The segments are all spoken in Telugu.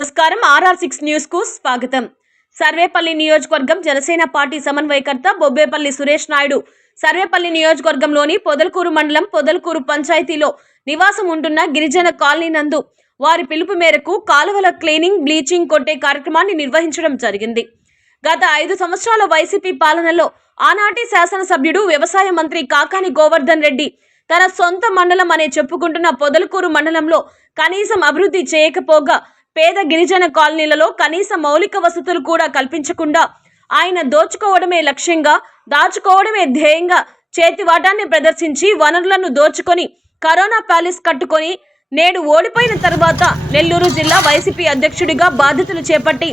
నమస్కారం ఆర్ఆర్ సిక్స్ న్యూస్ కు స్వాగతం సర్వేపల్లి నియోజకవర్గం జనసేన పార్టీ సమన్వయకర్త బొబ్బేపల్లి సురేష్ నాయుడు సర్వేపల్లి నియోజకవర్గంలోని పొదలకూరు మండలం పొదలకూరు పంచాయతీలో నివాసం ఉంటున్న గిరిజన కాలనీ నందు వారి పిలుపు మేరకు కాలువల క్లీనింగ్ బ్లీచింగ్ కొట్టే కార్యక్రమాన్ని నిర్వహించడం జరిగింది గత ఐదు సంవత్సరాల వైసీపీ పాలనలో ఆనాటి శాసనసభ్యుడు వ్యవసాయ మంత్రి కాకాని గోవర్ధన్ రెడ్డి తన సొంత మండలం అనే చెప్పుకుంటున్న పొదలకూరు మండలంలో కనీసం అభివృద్ధి చేయకపోగా పేద గిరిజన కాలనీలలో కనీస మౌలిక వసతులు కూడా కల్పించకుండా ఆయన దోచుకోవడమే లక్ష్యంగా దాచుకోవడమే ధ్యేయంగా చేతివాటాన్ని ప్రదర్శించి వనరులను దోచుకొని కరోనా ప్యాలెస్ కట్టుకొని నేడు ఓడిపోయిన తర్వాత నెల్లూరు జిల్లా వైసీపీ అధ్యక్షుడిగా బాధ్యతలు చేపట్టి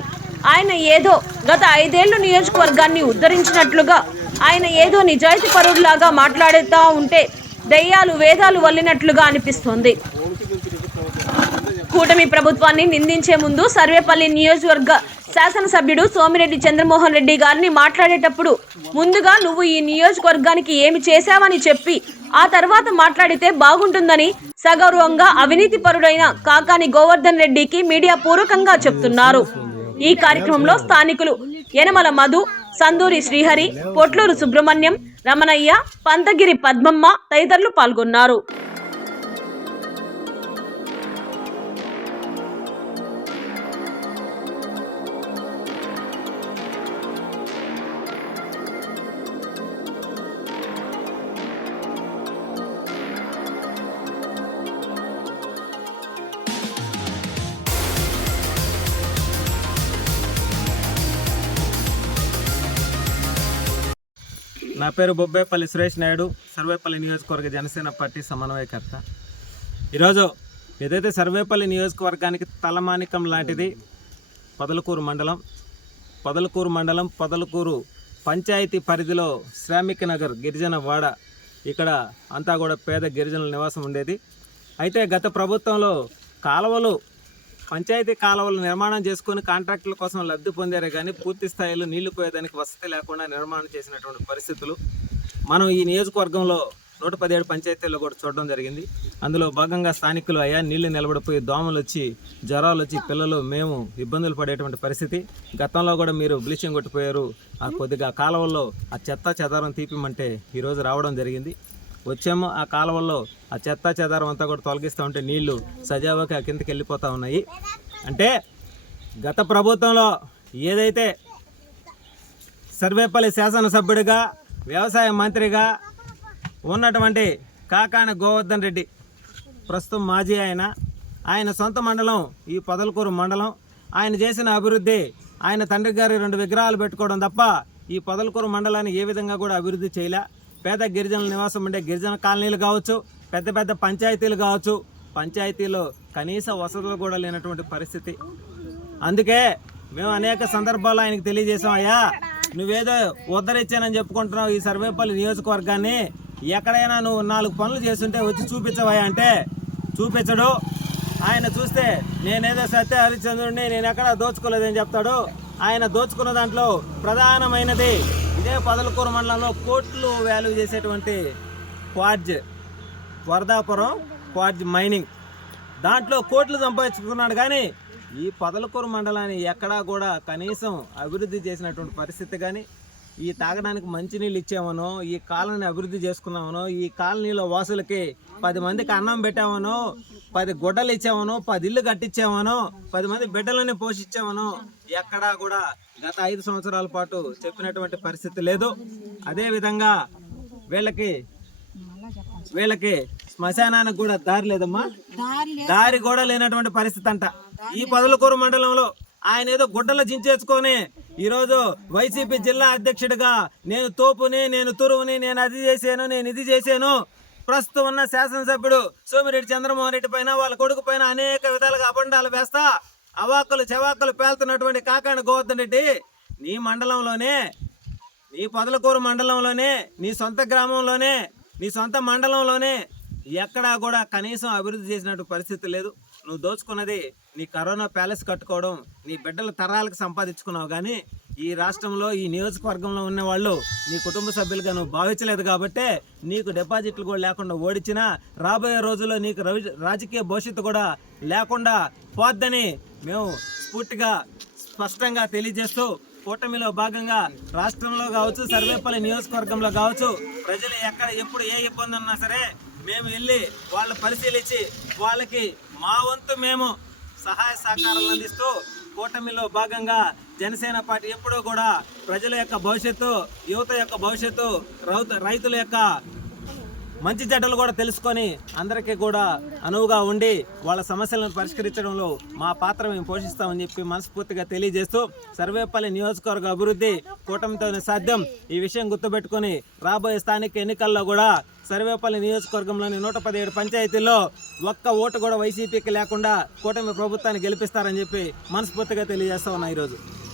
ఆయన ఏదో గత ఐదేళ్లు నియోజకవర్గాన్ని ఉద్ధరించినట్లుగా ఆయన ఏదో నిజాయితీ పరుడులాగా మాట్లాడుతూ ఉంటే దయ్యాలు వేదాలు వల్లినట్లుగా అనిపిస్తుంది కూటమి ప్రభుత్వాన్ని నిందించే ముందు సర్వేపల్లి నియోజకవర్గ శాసనసభ్యుడు సోమిరెడ్డి చంద్రమోహన్ రెడ్డి గారిని మాట్లాడేటప్పుడు ముందుగా నువ్వు ఈ నియోజకవర్గానికి ఏమి చేశావని చెప్పి ఆ తర్వాత మాట్లాడితే బాగుంటుందని సగౌరవంగా అవినీతి పరుడైన కాకాని గోవర్ధన్ రెడ్డికి మీడియా పూర్వకంగా చెప్తున్నారు ఈ కార్యక్రమంలో స్థానికులు యనమల మధు సందూరి శ్రీహరి పొట్లూరు సుబ్రహ్మణ్యం రమణయ్య పంతగిరి పద్మమ్మ తదితరులు పాల్గొన్నారు నా పేరు బొబ్బేపల్లి సురేష్ నాయుడు సర్వేపల్లి నియోజకవర్గ జనసేన పార్టీ సమన్వయకర్త ఈరోజు ఏదైతే సర్వేపల్లి నియోజకవర్గానికి తలమానికం లాంటిది పొదలకూరు మండలం పొదలకూరు మండలం పొదలకూరు పంచాయతీ పరిధిలో శ్రామిక నగర్ గిరిజన వాడ ఇక్కడ అంతా కూడా పేద గిరిజనుల నివాసం ఉండేది అయితే గత ప్రభుత్వంలో కాలువలు పంచాయతీ కాలువలు నిర్మాణం చేసుకుని కాంట్రాక్టుల కోసం లబ్ధి పొందారే కానీ పూర్తి స్థాయిలో నీళ్లు పోయేదానికి వసతి లేకుండా నిర్మాణం చేసినటువంటి పరిస్థితులు మనం ఈ నియోజకవర్గంలో నూట పదిహేడు పంచాయతీల్లో కూడా చూడడం జరిగింది అందులో భాగంగా స్థానికులు అయ్యా నీళ్లు నిలబడిపోయి దోమలు వచ్చి జ్వరాలు వచ్చి పిల్లలు మేము ఇబ్బందులు పడేటువంటి పరిస్థితి గతంలో కూడా మీరు బ్లీచింగ్ కొట్టిపోయారు ఆ కొద్దిగా కాలువల్లో ఆ చెత్త చెదారం తీపిమంటే ఈరోజు రావడం జరిగింది వచ్చామో ఆ కాలువల్లో ఆ చెత్త చెదారం అంతా కూడా తొలగిస్తూ ఉంటే నీళ్లు సజావుగా కిందకి వెళ్ళిపోతూ ఉన్నాయి అంటే గత ప్రభుత్వంలో ఏదైతే సర్వేపల్లి శాసనసభ్యుడిగా వ్యవసాయ మంత్రిగా ఉన్నటువంటి కాకాన గోవర్ధన్ రెడ్డి ప్రస్తుతం మాజీ ఆయన ఆయన సొంత మండలం ఈ పొదలకూరు మండలం ఆయన చేసిన అభివృద్ధి ఆయన తండ్రి గారి రెండు విగ్రహాలు పెట్టుకోవడం తప్ప ఈ పొదలకూరు మండలాన్ని ఏ విధంగా కూడా అభివృద్ధి చేయలే పేద గిరిజన నివాసం ఉండే గిరిజన కాలనీలు కావచ్చు పెద్ద పెద్ద పంచాయతీలు కావచ్చు పంచాయతీలో కనీస వసతులు కూడా లేనటువంటి పరిస్థితి అందుకే మేము అనేక సందర్భాలు ఆయనకు తెలియజేసాం అయ్యా నువ్వేదో ఉద్ధరించానని చెప్పుకుంటున్నావు ఈ సర్వేపల్లి నియోజకవర్గాన్ని ఎక్కడైనా నువ్వు నాలుగు పనులు చేస్తుంటే వచ్చి చూపించవయ్యా అంటే చూపించడు ఆయన చూస్తే నేనేదో సత్య హరిశ్చంద్రుడిని నేను ఎక్కడ దోచుకోలేదని చెప్తాడు ఆయన దోచుకున్న దాంట్లో ప్రధానమైనది ఇదే పదలకూర మండలంలో కోట్లు వాల్యూ చేసేటువంటి క్వార్జ్ వరదాపురం క్వార్జ్ మైనింగ్ దాంట్లో కోట్లు సంపాదించుకున్నాడు కానీ ఈ పదలకూరు మండలాన్ని ఎక్కడా కూడా కనీసం అభివృద్ధి చేసినటువంటి పరిస్థితి కానీ ఈ తాగడానికి మంచినీళ్ళు ఇచ్చామనో ఈ కాలనీని అభివృద్ధి చేసుకున్నామనో ఈ కాలనీలో వాసులకి పది మందికి అన్నం పెట్టామనో పది గుడ్డలు ఇచ్చామనో పది ఇల్లు కట్టించామనో పది మంది బిడ్డలని పోషించామనో ఎక్కడా కూడా గత ఐదు సంవత్సరాల పాటు చెప్పినటువంటి పరిస్థితి లేదు అదేవిధంగా వీళ్ళకి వీళ్ళకి శ్మశానానికి కూడా దారి లేదమ్మా దారి కూడా లేనటువంటి పరిస్థితి అంట ఈ పదలకూరు మండలంలో ఆయన ఏదో గుడ్డలు జించేసుకొని ఈరోజు వైసీపీ జిల్లా అధ్యక్షుడిగా నేను తోపుని నేను తురువుని నేను అది చేశాను నేను ఇది చేశాను ప్రస్తుతం ఉన్న శాసనసభ్యుడు సోమిరెడ్డి చంద్రమోహన్ రెడ్డి పైన వాళ్ళ కొడుకు పైన అనేక విధాలుగా అబండాలు వేస్తా అవాకులు చవాకులు పేలుతున్నటువంటి కాకాండ గోవర్ధన్ రెడ్డి నీ మండలంలోనే నీ పొదలకూరు మండలంలోనే నీ సొంత గ్రామంలోనే నీ సొంత మండలంలోనే ఎక్కడా కూడా కనీసం అభివృద్ధి చేసినట్టు పరిస్థితి లేదు నువ్వు దోచుకున్నది నీ కరోనా ప్యాలెస్ కట్టుకోవడం నీ బిడ్డల తరాలకు సంపాదించుకున్నావు కానీ ఈ రాష్ట్రంలో ఈ నియోజకవర్గంలో ఉన్న వాళ్ళు నీ కుటుంబ సభ్యులుగా నువ్వు భావించలేదు కాబట్టే నీకు డిపాజిట్లు కూడా లేకుండా ఓడించినా రాబోయే రోజుల్లో నీకు రాజకీయ భవిష్యత్తు కూడా లేకుండా పోద్దని మేము స్ఫూర్తిగా స్పష్టంగా తెలియజేస్తూ కూటమిలో భాగంగా రాష్ట్రంలో కావచ్చు సర్వేపల్లి నియోజకవర్గంలో కావచ్చు ప్రజలు ఎక్కడ ఎప్పుడు ఏ ఇబ్బంది ఉన్నా సరే మేము వెళ్ళి వాళ్ళు పరిశీలించి వాళ్ళకి మా వంతు మేము సహాయ సహకారాలు అందిస్తూ కూటమిలో భాగంగా జనసేన పార్టీ ఎప్పుడూ కూడా ప్రజల యొక్క భవిష్యత్తు యువత యొక్క భవిష్యత్తు రైతుల యొక్క మంచి చెడ్డలు కూడా తెలుసుకొని అందరికీ కూడా అనువుగా ఉండి వాళ్ళ సమస్యలను పరిష్కరించడంలో మా పాత్ర మేము పోషిస్తామని చెప్పి మనస్ఫూర్తిగా తెలియజేస్తూ సర్వేపల్లి నియోజకవర్గ అభివృద్ధి కూటమితోనే సాధ్యం ఈ విషయం గుర్తుపెట్టుకొని రాబోయే స్థానిక ఎన్నికల్లో కూడా సర్వేపల్లి నియోజకవర్గంలోని నూట పదిహేడు పంచాయతీల్లో ఒక్క ఓటు కూడా వైసీపీకి లేకుండా కూటమి ప్రభుత్వాన్ని గెలిపిస్తారని చెప్పి మనస్ఫూర్తిగా తెలియజేస్తా ఉన్నా ఈరోజు